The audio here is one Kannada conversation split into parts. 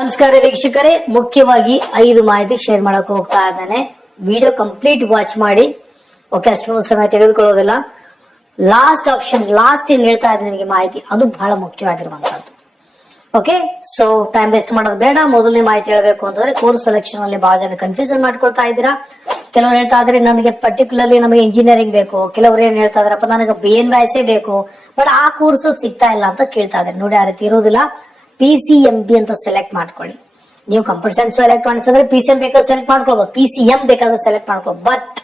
ನಮಸ್ಕಾರ ವೀಕ್ಷಕರೇ, ಮುಖ್ಯವಾಗಿ 5 ಮಾಹಿತಿ ಶೇರ್ ಮಾಡಕ್ ಹೋಗ್ತಾ ಇದ್ದಾನೆ. ವಿಡಿಯೋ ಕಂಪ್ಲೀಟ್ ವಾಚ್ ಮಾಡಿ. ಓಕೆ, ಅಷ್ಟೊಂದು ಸಮಯ ತೆಗೆದುಕೊಳ್ಳೋದಿಲ್ಲ. ಲಾಸ್ಟ್ ಆಪ್ಷನ್, ಲಾಸ್ಟ್ ಏನ್ ಹೇಳ್ತಾ ಇದ್ದೀನಿ ನಿಮಗೆ ಮಾಹಿತಿ, ಅದು ಬಹಳ ಮುಖ್ಯವಾಗಿರುವಂತದ್ದು. ಓಕೆ, ಸೊ ಟೈಮ್ ವೇಸ್ಟ್ ಮಾಡೋದು ಬೇಡ. ಮೊದಲನೇ ಮಾಹಿತಿ ಹೇಳಬೇಕು ಅಂತಂದ್ರೆ, ಕೋರ್ಸ್ ಸೆಲೆಕ್ಷನ್ ಅಲ್ಲಿ ಬಹಳ ಜನ ಕನ್ಫ್ಯೂಷನ್ ಮಾಡ್ಕೊಳ್ತಾ ಇದ್ದೀರಾ. ಕೆಲವರು ಹೇಳ್ತಾ ಇದ್ರೆ ನನಗೆ ಪರ್ಟಿಕ್ಯುಲರ್ಲಿ ನಮಗೆ ಇಂಜಿನಿಯರಿಂಗ್ ಬೇಕು, ಕೆಲವರು ಏನ್ ಹೇಳ್ತಾ ಇದ್ರಪ್ಪ ನನಗೆ BNYS ಬೇಕು, ಬಟ್ ಆ ಕೋರ್ಸ್ ಸಿಗ್ತಾ ಇಲ್ಲ ಅಂತ ಕೇಳ್ತಾ ಇದ್ದಾರೆ. ನೋಡಿ, ಆ ರೀತಿ ಇರೋದಿಲ್ಲ. PCMB ಅಂತ ಸೆಲೆಕ್ಟ್ ಮಾಡ್ಕೊಳ್ಳಿ. ನೀವು ಕಂಪ್ಯೂಟರ್ ಸೈನ್ಸ್ ಸೆಲೆಕ್ಟ್ ಮಾಡಿಸಿದ್ರೆ PCM ಬೇಕಾದ್ರೆ ಸೆಲೆಕ್ಟ್ ಮಾಡ್ಕೊಳ್ಬಹುದು, PCM ಬೇಕಾದ್ರೆ ಸೆಲೆಕ್ಟ್ ಮಾಡ್ಕೊಳ್ಬಹುದು. ಬಟ್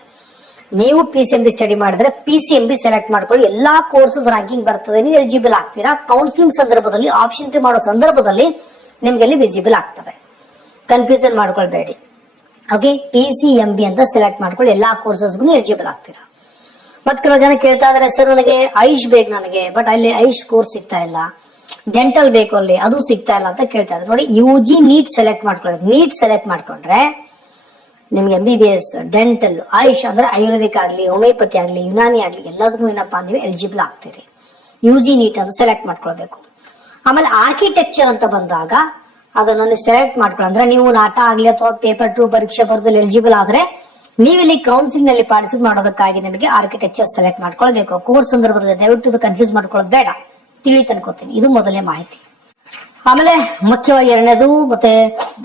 ನೀವು PCMB ಸ್ಟಡಿ ಮಾಡಿದ್ರೆ PCMB ಸೆಲೆಕ್ಟ್ ಮಾಡ್ಕೊಳ್ಳಿ. ಎಲ್ಲಾ ಕೋರ್ಸಸ್ ರ್ಯಾಂಕಿಂಗ್ ಬರ್ತದೆ, ನೀವು ಎಲಿಜಿಬಲ್ ಆಗ್ತೀರಾ. ಕೌನ್ಸಿಲಿಂಗ್ ಸಂದರ್ಭದಲ್ಲಿ, ಆಪ್ಷನ್ ಎಂಟ್ರಿ ಮಾಡೋ ಸಂದರ್ಭದಲ್ಲಿ ನಿಮ್ಗೆ ಅಲ್ಲಿ ವಿಸಿಬಲ್ ಆಗ್ತವೆ. ಕನ್ಫ್ಯೂಷನ್ ಮಾಡ್ಕೊಳ್ಬೇಡಿ. ಓಕೆ, PCMB ಅಂತ ಸೆಲೆಕ್ಟ್ ಮಾಡ್ಕೊಳ್ಳಿ. ಎಲ್ಲಾ ಕೋರ್ಸಸ್ಗೂ ಎಲಿಜಿಬಲ್ ಆಗ್ತೀರಾ. ಮತ್ ಕೆಲವು ಜನ ಕೇಳ್ತಾ ಇದಾರೆ, ಸರ್ ನನಗೆ ಐಶ್ ಬೇಕು ನನಗೆ, ಬಟ್ ಅಲ್ಲಿ ಐಶ್ ಕೋರ್ಸ್ ಸಿಗ್ತಾ ಇಲ್ಲ. ಡೆಂಟಲ್ ಬೇಕು ಅಲ್ಲಿ, ಅದು ಸಿಗ್ತಾ ಇಲ್ಲ ಅಂತ ಕೇಳ್ತಾ ಇದ್ದಾರೆ. ನೋಡಿ, UG ನೀಟ್ ಸೆಲೆಕ್ಟ್ ಮಾಡ್ಕೊಳ್ಳಿ. ನೀಟ್ ಸೆಲೆಕ್ಟ್ ಮಾಡ್ಕೊಂಡ್ರೆ ನಿಮ್ಗೆ MBBS, ಡೆಂಟಲ್, ಆಯುಷ್ ಅಂದ್ರೆ ಆಯುರ್ವೇದಿಕ್ ಆಗ್ಲಿ, ಹೋಮಿಯೋಪತಿ ಆಗ್ಲಿ, ಯುನಾನಿ ಆಗ್ಲಿ, ಎಲ್ಲದಕ್ಕೂ ಏನಪ್ಪಾ ನೀವು ಎಲಿಜಿಬಲ್ ಆಗ್ತೀರಿ. UG ನೀಟ್ ಅಂತ ಸೆಲೆಕ್ಟ್ ಮಾಡ್ಕೊಳ್ಬೇಕು. ಆಮೇಲೆ ಆರ್ಕಿಟೆಕ್ಚರ್ ಅಂತ ಬಂದಾಗ ಅದನ್ನು ಸೆಲೆಕ್ಟ್ ಮಾಡ್ಕೊಳ್ಳಿ. ಅಂದ್ರೆ ನೀವು ನಾಟ ಆಗ್ಲಿ ಅಥವಾ ಪೇಪರ್ 2 ಪರೀಕ್ಷೆ ಬರೆದಲ್ಲಿ ಎಲಿಜಿಬಲ್ ಆದ್ರೆ ನೀವಿಲ್ಲಿ ಕೌನ್ಸಿಲಿಂಗ್ ನಲ್ಲಿ ಪಾರ್ಟಿಸಿಪೇಟ್ ಮಾಡೋದಕ್ಕಾಗಿ ನಿಮಗೆ ಆರ್ಕಿಟೆಕ್ಚರ್ ಸೆಲೆಕ್ಟ್ ಮಾಡ್ಕೊಳ್ಬೇಕು. ಕೋರ್ಸ್ ಸಂದರ್ಭದಲ್ಲಿ ದಯವಿಟ್ಟು ಕನ್ಫ್ಯೂಸ್ ಮಾಡ್ಕೊಳ್ಳೋದು ಬೇಡ, ತಿಳಿತು ಅನ್ಕೋತೀನಿ. ಇದು ಮೊದಲನೇ ಮಾಹಿತಿ. ಆಮೇಲೆ ಮುಖ್ಯವಾಗಿ ಎರಡನೇದು, ಮತ್ತೆ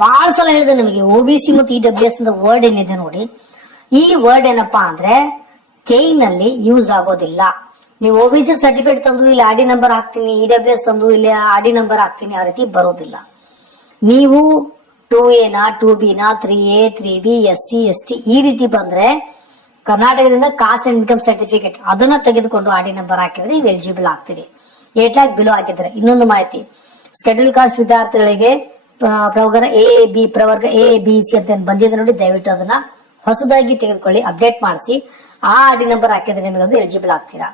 ಬಹಳ ಸಲ ಹೇಳಿದೆ ನಿಮಗೆ, OBC ಮತ್ತು EWS ಅಂತ ವರ್ಡ್ ಏನಿದೆ ನೋಡಿ, ಈ ವರ್ಡ್ ಏನಪ್ಪಾ ಅಂದ್ರೆ KE ನಲ್ಲಿ ಯೂಸ್ ಆಗೋದಿಲ್ಲ. ನೀವು OBC ಸರ್ಟಿಫಿಕೇಟ್ ತಂದು ಇಲ್ಲಿ RD ನಂಬರ್ ಹಾಕ್ತೀನಿ, EWS ತಂದು ಇಲ್ಲಿ RD ನಂಬರ್ ಹಾಕ್ತೀನಿ, ಆ ರೀತಿ ಬರೋದಿಲ್ಲ. ನೀವು 2A ನ 2B ನ 3A 3B SC ST ಈ ರೀತಿ ಬಂದ್ರೆ ಕರ್ನಾಟಕದಿಂದ ಕಾಸ್ಟ್ ಅಂಡ್ ಇನ್ಕಮ್ ಸರ್ಟಿಫಿಕೇಟ್ ಅದನ್ನ ತೆಗೆದುಕೊಂಡು RD ನಂಬರ್ ಹಾಕಿದ್ರೆ ನೀವು ಎಲಿಜಿಬಲ್ ಆಗ್ತೀರಿ. 8 lakh ಬಿಲೋ ಹಾಕಿದ್ರೆ. ಇನ್ನೊಂದು ಮಾಹಿತಿ, ಶೆಡ್ಯೂಲ್ ಕಾಸ್ಟ್ ವಿದ್ಯಾರ್ಥಿಗಳಿಗೆ ಪ್ರವರ್ಗ AAB, ಪ್ರವರ್ಗ AABC ಅಂತ ಬಂದಿದೆ ನೋಡಿ, ದಯವಿಟ್ಟು ಅದನ್ನ ಹೊಸದಾಗಿ ತೆಗೆದುಕೊಳ್ಳಿ, ಅಪ್ಡೇಟ್ ಮಾಡಿಸಿ. ಆ RD ನಂಬರ್ ಹಾಕಿದ್ರೆ ನಿಮಗೆ ಅದು ಎಲಿಜಿಬಲ್ ಆಗ್ತೀರಾ.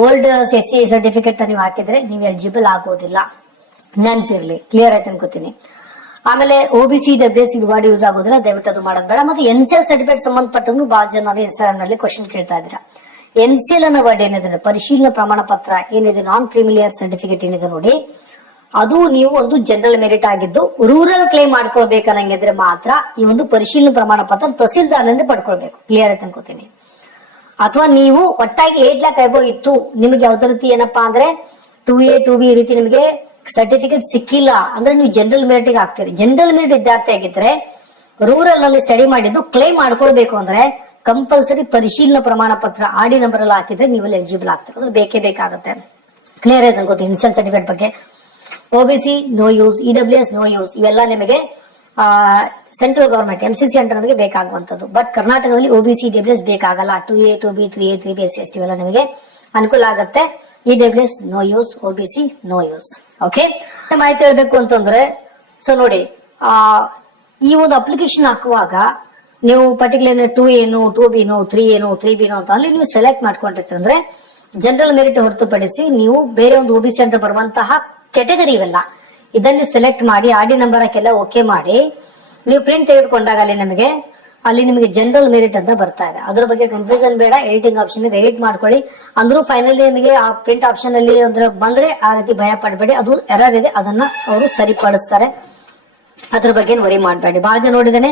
ಓಲ್ಡ್ SC ಸರ್ಟಿಫಿಕೇಟ್ ನೀವು ಹಾಕಿದ್ರೆ ನೀವು ಎಲಿಜಿಬಲ್ ಆಗೋದಿಲ್ಲ. ನೆನಪಿರ್ಲಿ, ಕ್ಲಿಯರ್ ಆಯ್ತು ಅನ್ಕೋತೀನಿ. ಆಮೇಲೆ OBC EWS ಇದು ವರ್ಡ್ ಯೂಸ್ ಆಗೋದಿಲ್ಲ, ದಯವಿಟ್ಟು ಅದು ಮಾಡೋದು ಬೇಡ. ಮತ್ತೆ NCL ಸರ್ಟಿಫಿಕೇಟ್ ಸಂಬಂಧಪಟ್ಟನು ಬಹಳ ಜನ ಇನ್ಸ್ಟಾಗ್ರಾಮ್ ನಲ್ಲಿ ಕ್ವಶನ್ ಕೇಳ್ತಾ ಇದ್ದೀರಾ. NCL ಅನ್ನೋ ವರ್ಡ್ ಏನಿದೆ, ಪರಿಶೀಲನಾ ಪ್ರಮಾಣ ಪತ್ರ ಏನಿದೆ, ನಾನ್ ಕ್ರಿಮಿಲಿಯರ್ ಸರ್ಟಿಫಿಕೇಟ್ ಏನಿದೆ ನೋಡಿ, ಅದು ನೀವು ಒಂದು ಜನರಲ್ ಮೆರಿಟ್ ಆಗಿದ್ದು ರೂರಲ್ ಕ್ಲೇಮ್ ಮಾಡ್ಕೊಳ್ಬೇಕನ್ನಂಗಿದ್ರೆ ಮಾತ್ರ ಈ ಒಂದು ಪರಿಶೀಲನಾ ಪ್ರಮಾಣ ಪತ್ರ ತಹಸೀಲ್ದಾರ್ನಿಂದ ಪಡ್ಕೊಳ್ಬೇಕು. ಕ್ಲಿಯರ್ ಆಯ್ತು ಅನ್ಕೋತೀನಿ. ಅಥವಾ ನೀವು ಒಟ್ಟಾಗಿ 8 lakh ಅಬೋ ಇತ್ತು, ನಿಮಗೆ ಯಾವ್ದೇ ರೀತಿ ಏನಪ್ಪಾ ಅಂದ್ರೆ 2A 2B ಈ ರೀತಿ ನಿಮಗೆ ಸರ್ಟಿಫಿಕೇಟ್ ಸಿಕ್ಕಿಲ್ಲ ಅಂದ್ರೆ ನೀವು ಜನರಲ್ ಮೆರಿಟ್ ಗೆ ಆಗ್ತೀರಿ. ಜನರಲ್ ಮೆರಿಟ್ ವಿದ್ಯಾರ್ಥಿ ಆಗಿದ್ರೆ ರೂರಲ್ ಅಲ್ಲಿ ಸ್ಟಡಿ ಮಾಡಿದ್ದು ಕ್ಲೇಮ್ ಮಾಡ್ಕೊಳ್ಬೇಕು ಅಂದ್ರೆ ಕಂಪಲ್ಸರಿ ಪರಿಶೀಲನಾ ಪ್ರಮಾಣ ಪತ್ರ RD ನಂಬರ್ ಎಲ್ಲ ಹಾಕಿದ್ರೆ ನೀವು ಎಲಿಜಿಬಲ್ ಆಗ್ತೀರ. ಅದು ಬೇಕೇ ಬೇಕಾಗುತ್ತೆ. ಕ್ಲಿಯರ್ ಆಯ್ತು ಅನ್ಕೋತೀನಿ. ಇನ್ಸಿಯಲ್ ಸರ್ಟಿಫಿಕೇಟ್ ಬಗ್ಗೆ OBC no use, EWS no use, ಇವೆಲ್ಲ ನಿಮಗೆ ಸೆಂಟ್ರಲ್ ಗವರ್ಮೆಂಟ್ MCC ಅಂಡರ್ ನಮಗೆ ಬೇಕಾಗುವಂತದ್ದು. ಬಟ್ ಕರ್ನಾಟಕದಲ್ಲಿ OBC EWS ಬೇಕಾಗಲ್ಲ. 2A 2B 3A 3B SC ST ಇವೆಲ್ಲ ನಿಮಗೆ ಅನುಕೂಲ ಆಗುತ್ತೆ. EWS no use, OBC no use. Okay, ಮಾಹಿತಿ ಹೇಳ್ಬೇಕು ಅಂತಂದ್ರೆ, ಸೊ ನೋಡಿ, ಈ ಒಂದು ಅಪ್ಲಿಕೇಶನ್ ಹಾಕುವಾಗ ನೀವು particular 2A no 2B no 3A no 3B no ಅಂತ ಅಲ್ಲಿ ನೀವು ಸೆಲೆಕ್ಟ್ ಮಾಡ್ಕೊಂಡಿರ್ತೀರಿ ಅಂದ್ರೆ ಜನರಲ್ ಮೆರಿಟ್ ಹೊರತುಪಡಿಸಿ ನೀವು ಬೇರೆ ಒಂದು OBC ಅಂಡರ್ ಬರುವಂತಹ ಕೆಟಗರಿ ಇವೆಲ್ಲ ಇದನ್ನು ಸೆಲೆಕ್ಟ್ ಮಾಡಿ RD ನಂಬರ್ ಹಾಕೆಲ್ಲ ಓಕೆ ಮಾಡಿ ನೀವು ಪ್ರಿಂಟ್ ತೆಗೆದುಕೊಂಡಾಗ ಅಲ್ಲಿ ನಿಮಗೆ ಜನರಲ್ ಮೆರಿಟ್ ಅಂತ ಬರ್ತಾ ಇದೆ. ಅದ್ರ ಬಗ್ಗೆ ಕನ್ಫ್ಯೂಷನ್ ಬೇಡ. ಎಡಿಟಿಂಗ್ ಆಪ್ಷನ್ ಎಡಿಟ್ ಮಾಡ್ಕೊಳ್ಳಿ. ಅಂದ್ರೂ ಫೈನಲಿ ನಿಮಗೆ ಆ ಪ್ರಿಂಟ್ ಆಪ್ಷನ್ ಅಲ್ಲಿ ಬಂದ್ರೆ ಆ ರೀತಿ ಭಯ ಪಡಬೇಡಿ, ಅದು ಎರರ್ ಇದೆ, ಅದನ್ನ ಅವರು ಸರಿಪಡಿಸ್ತಾರೆ. ಅದ್ರ ಬಗ್ಗೆ ವರಿ ಮಾಡಬೇಡಿ. ಬಹಳ ಜನ ನೋಡಿದ್ದೇನೆ,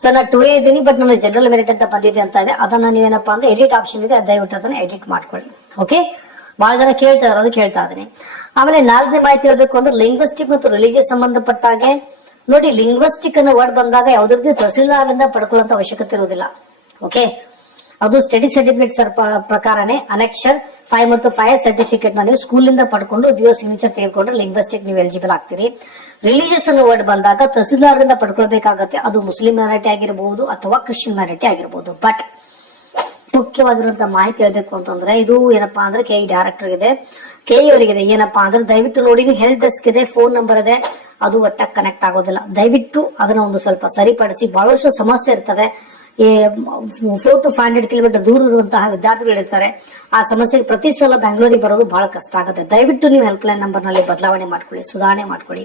ಸೊ ನಾ 2A ಇದ್ದೀನಿ ಬಟ್ ನನ್ನ ಜನರಲ್ ಮೆರಿಟ್ ಅಂತ ಬಂದಿದೆ ಅಂತ ಇದೆ, ಅದನ್ನ ನೀವೇನಪ್ಪಾ ಅಂದ್ರೆ ಎಡಿಟ್ ಆಪ್ಷನ್ ಇದೆ, ದಯವಿಟ್ಟು ಅದನ್ನ ಎಡಿಟ್ ಮಾಡ್ಕೊಳ್ಳಿ. ಓಕೆ, ಬಹಳ ಜನ ಕೇಳ್ತಾ ಇರೋದು ಕೇಳ್ತಾ ಇದ್ದೀನಿ. ಆಮೇಲೆ 4ನೇ ಮಾಹಿತಿ ಹೇಳ್ಬೇಕು ಅಂದ್ರೆ, ಲಿಂಗ್ವಿಸ್ಟಿಕ್ ಮತ್ತು ರಿಲಿಜಿಯಸ್ ಸಂಬಂಧಪಟ್ಟ ಹಾಗೆ ನೋಡಿ, ಲಿಂಗ್ವಿಸ್ಟಿಕ್ ಅನ್ನೋ ವರ್ಡ್ ಬಂದಾಗ ಯಾವುದೇ ರೀತಿ ತಹಸೀಲ್ದಾರಿಂದ ಪಡ್ಕೊಳ್ಳುವಂತ ಅವಶ್ಯಕತೆ ಇರುವುದಿಲ್ಲ. ಓಕೆ, ಅದು ಸ್ಟಡಿ ಸರ್ಟಿಫಿಕೇಟ್ ಪ್ರಕಾರನೇ ಅನೆಕ್ಷರ್ 5 ಮತ್ತು 5 ಸರ್ಟಿಫಿಕೇಟ್ ನ ನೀವು ಸ್ಕೂಲ್ ಇಂದ ಪಡ್ಕೊಂಡು BO ಸಿಗ್ನೇಚರ್ ತೆಗೆದುಕೊಂಡ್ರೆ ಲಿಂಗ್ವಿಸ್ಟಿಕ್ ನೀವು ಎಲಿಜಿಬಲ್ ಆಗ್ತೀರಿ. ರಿಲಿಜಿಯಸ್ ಅನ್ನೋ ವರ್ಡ್ ಬಂದಾಗ ತಹಸೀಲ್ದಾರರಿಂದ ಪಡ್ಕೊಳ್ಬೇಕಾಗತ್ತೆ. ಅದು ಮುಸ್ಲಿಂ ಮೈನಾರಿಟಿ ಆಗಿರಬಹುದು ಅಥವಾ ಕ್ರಿಶ್ಚಿಯನ್ ಮೈನಾರಿಟಿ ಆಗಿರಬಹುದು. ಬಟ್ ಮುಖ್ಯವಾಗಿರುವಂತಹ ಮಾಹಿತಿ ಹೇಳ್ಬೇಕು ಅಂತಂದ್ರೆ, ಇದು ಏನಪ್ಪಾ ಅಂದ್ರೆ KE ಡೈರೆಕ್ಟರ್ ಇದೆ, KE ಅವರಿಗಿದೆ. ಏನಪ್ಪಾ ಅಂದ್ರೆ ದಯವಿಟ್ಟು ನೋಡಿ, ಹೆಲ್ಪ್ ಡೆಸ್ಕ್ ಇದೆ, ಫೋನ್ ನಂಬರ್ ಇದೆ, ಅದು ಒಟ್ಟಾಗಿ ಕನೆಕ್ಟ್ ಆಗೋದಿಲ್ಲ. ದಯವಿಟ್ಟು ಅದನ್ನ ಒಂದು ಸ್ವಲ್ಪ ಸರಿಪಡಿಸಿ. ಬಹಳಷ್ಟು ಸಮಸ್ಯೆ ಇರ್ತವೆ. 400 to 500 ಕಿಲೋಮೀಟರ್ ದೂರ ಇರುವಂತಹ ವಿದ್ಯಾರ್ಥಿಗಳು ಇರ್ತಾರೆ. ಆ ಸಮಸ್ಯೆಗೆ ಪ್ರತಿ ಸಲ ಬೆಂಗಳೂರಿಗೆ ಬರೋದು ಬಹಳ ಕಷ್ಟ ಆಗುತ್ತೆ. ದಯವಿಟ್ಟು ನೀವು ಹೆಲ್ಪ್ ಲೈನ್ ನಂಬರ್ ನಲ್ಲಿ ಬದಲಾವಣೆ ಮಾಡ್ಕೊಳ್ಳಿ, ಸುಧಾರಣೆ ಮಾಡ್ಕೊಳ್ಳಿ.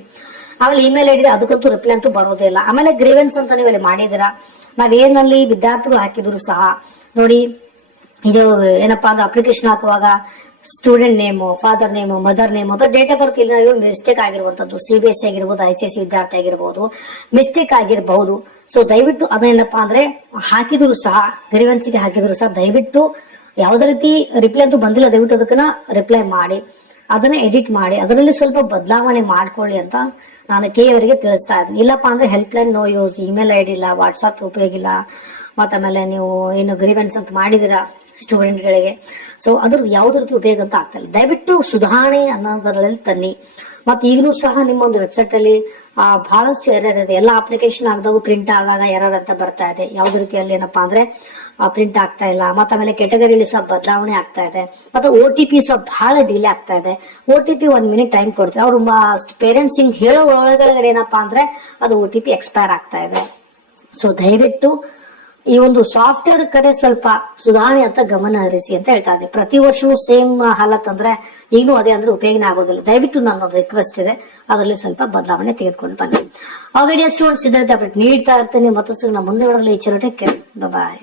ಆಮೇಲೆ ಇಮೇಲ್ ಐಡಿ ಅದಕ್ಕಂತೂ ರಿಪ್ಲೈ ಅಂತೂ ಬರೋದೇ ಇಲ್ಲ. ಆಮೇಲೆ ಗ್ರೀವೆನ್ಸ್ ಅಂತ ನೀವು ಇಲ್ಲಿ ಮಾಡಿದಿರಾ, ನಾವೇನಲ್ಲಿ ವಿದ್ಯಾರ್ಥಿಗಳು ಹಾಕಿದ್ರು ಸಹ ನೋಡಿ, ಇದು ಏನಪ್ಪಾ ಅಂದ್ರೆ ಅಪ್ಲಿಕೇಶನ್ ಹಾಕುವಾಗ student name, father name, mother name ಅಥವಾ ಡೇಟ್ ಆಫ್ ಬರ್ತ್ ಇಲ್ಲ ಮಿಸ್ಟೇಕ್ ಆಗಿರುವಂತದ್ದು, CBSE ಆಗಿರ್ಬೋದು, ICSE ವಿದ್ಯಾರ್ಥಿ ಆಗಿರ್ಬೋದು, ಮಿಸ್ಟೇಕ್ ಆಗಿರಬಹುದು. ಸೊ ದಯವಿಟ್ಟು ಅದೇನಪ್ಪಾ ಅಂದ್ರೆ ಹಾಕಿದ್ರು ಸಹ, ಗ್ರೀವೆನ್ಸ್ಗೆ ಹಾಕಿದ್ರು ಸಹ ದಯವಿಟ್ಟು ಯಾವುದೇ ರೀತಿ ರಿಪ್ಲೈ ಅಂತೂ ಬಂದಿಲ್ಲ, ದಯವಿಟ್ಟು ಅದಕ್ಕನ್ನ ರಿಪ್ಲೈ ಮಾಡಿ, ಅದನ್ನ ಎಡಿಟ್ ಮಾಡಿ, ಅದರಲ್ಲಿ ಸ್ವಲ್ಪ ಬದಲಾವಣೆ ಮಾಡ್ಕೊಳ್ಳಿ ಅಂತ ನಾನು ಕೆ ಅವರಿಗೆ ತಿಳಿಸ್ತಾ ಇದ್ದೀನಿ. ಇಲ್ಲಪ್ಪ ಅಂದ್ರೆ helpline no use, email ID ಇಲ್ಲ, ವಾಟ್ಸ್ಆಪ್ ಉಪಯೋಗ ಇಲ್ಲ, ಆಮೇಲೆ ನೀವು ಏನು ಗ್ರೀವೆನ್ಸ್ ಅಂತ ಮಾಡಿದಿರಾ ಸ್ಟೂಡೆಂಟ್ಗಳಿಗೆ, ಸೊ ಅದ್ರದ್ದು ಯಾವುದೇ ರೀತಿ ಉಪಯೋಗ ಅಂತ ಆಗ್ತಾ ಇಲ್ಲ. ದಯವಿಟ್ಟು ಸುಧಾರಣೆ ಅನ್ನೋದರಲ್ಲಿ ತನ್ನಿ. ಮತ್ತೆ ಈಗಲೂ ಸಹ ನಿಮ್ಮ ಒಂದು ವೆಬ್ಸೈಟ್ ಅಲ್ಲಿ ಬಹಳಷ್ಟು ಎರರ್ ಇದೆ. ಎಲ್ಲ ಅಪ್ಲಿಕೇಶನ್ ಆಗದಾಗ ಪ್ರಿಂಟ್ ಆದಾಗ ಎರರ್ ಅಂತ ಬರ್ತಾ ಇದೆ. ಯಾವುದೇ ರೀತಿಯಲ್ಲಿ ಏನಪ್ಪಾ ಅಂದ್ರೆ ಪ್ರಿಂಟ್ ಆಗ್ತಾ ಇಲ್ಲ. ಮತ್ತೆ ಆಮೇಲೆ ಕೆಟಗರಿಲಿ ಸಹ ಬದಲಾವಣೆ ಆಗ್ತಾ ಇದೆ. ಮತ್ತೆ OTP ಸಹ ಬಹಳ ಡಿಲೇ ಆಗ್ತಾ ಇದೆ. OTP 1 ಮಿನಿಟ್ ಟೈಮ್ ಕೊಡ್ತಾರೆ ಅವ್ರು. ಪೇರೆಂಟ್ಸ್ ಹಿಂಗ್ ಹೇಳೋ ಒಳಗಡೆ ಏನಪ್ಪಾ ಅಂದ್ರೆ ಅದು OTP ಎಕ್ಸ್ಪೈರ್ ಆಗ್ತಾ ಇದೆ. ಸೊ ದಯವಿಟ್ಟು ಈ ಒಂದು ಸಾಫ್ಟ್ವೇರ್ ಕಡೆ ಸ್ವಲ್ಪ ಸುಧಾರಣೆ ಅಂತ ಗಮನ ಹರಿಸಿ ಅಂತ ಹೇಳ್ತಾ ಇದ್ದೀನಿ. ಪ್ರತಿ ವರ್ಷವೂ ಸೇಮ್ ಹಾಲತ್ ಅಂದ್ರೆ ಈಗಲೂ ಅದೇ ಅಂದ್ರೆ ಉಪಯೋಗನೇ ಆಗೋದಿಲ್ಲ. ದಯವಿಟ್ಟು ನನ್ನ ರಿಕ್ವೆಸ್ಟ್ ಇದೆ, ಅದರಲ್ಲಿ ಸ್ವಲ್ಪ ಬದಲಾವಣೆ ತೆಗೆದುಕೊಂಡು ಬನ್ನಿ. ಆಲ್ರೆಡಿ ಸ್ಟೂಡೆಂಟ್ಸ್ ಇದರ ಅಪ್ಡೇಟ್ ನೀಡ್ತಾ ಇರ್ತೇನೆ. ಮತ್ತೊಂದು ಮುಂದೆ ನೋಡಲು ಈ ಬಾಯ್.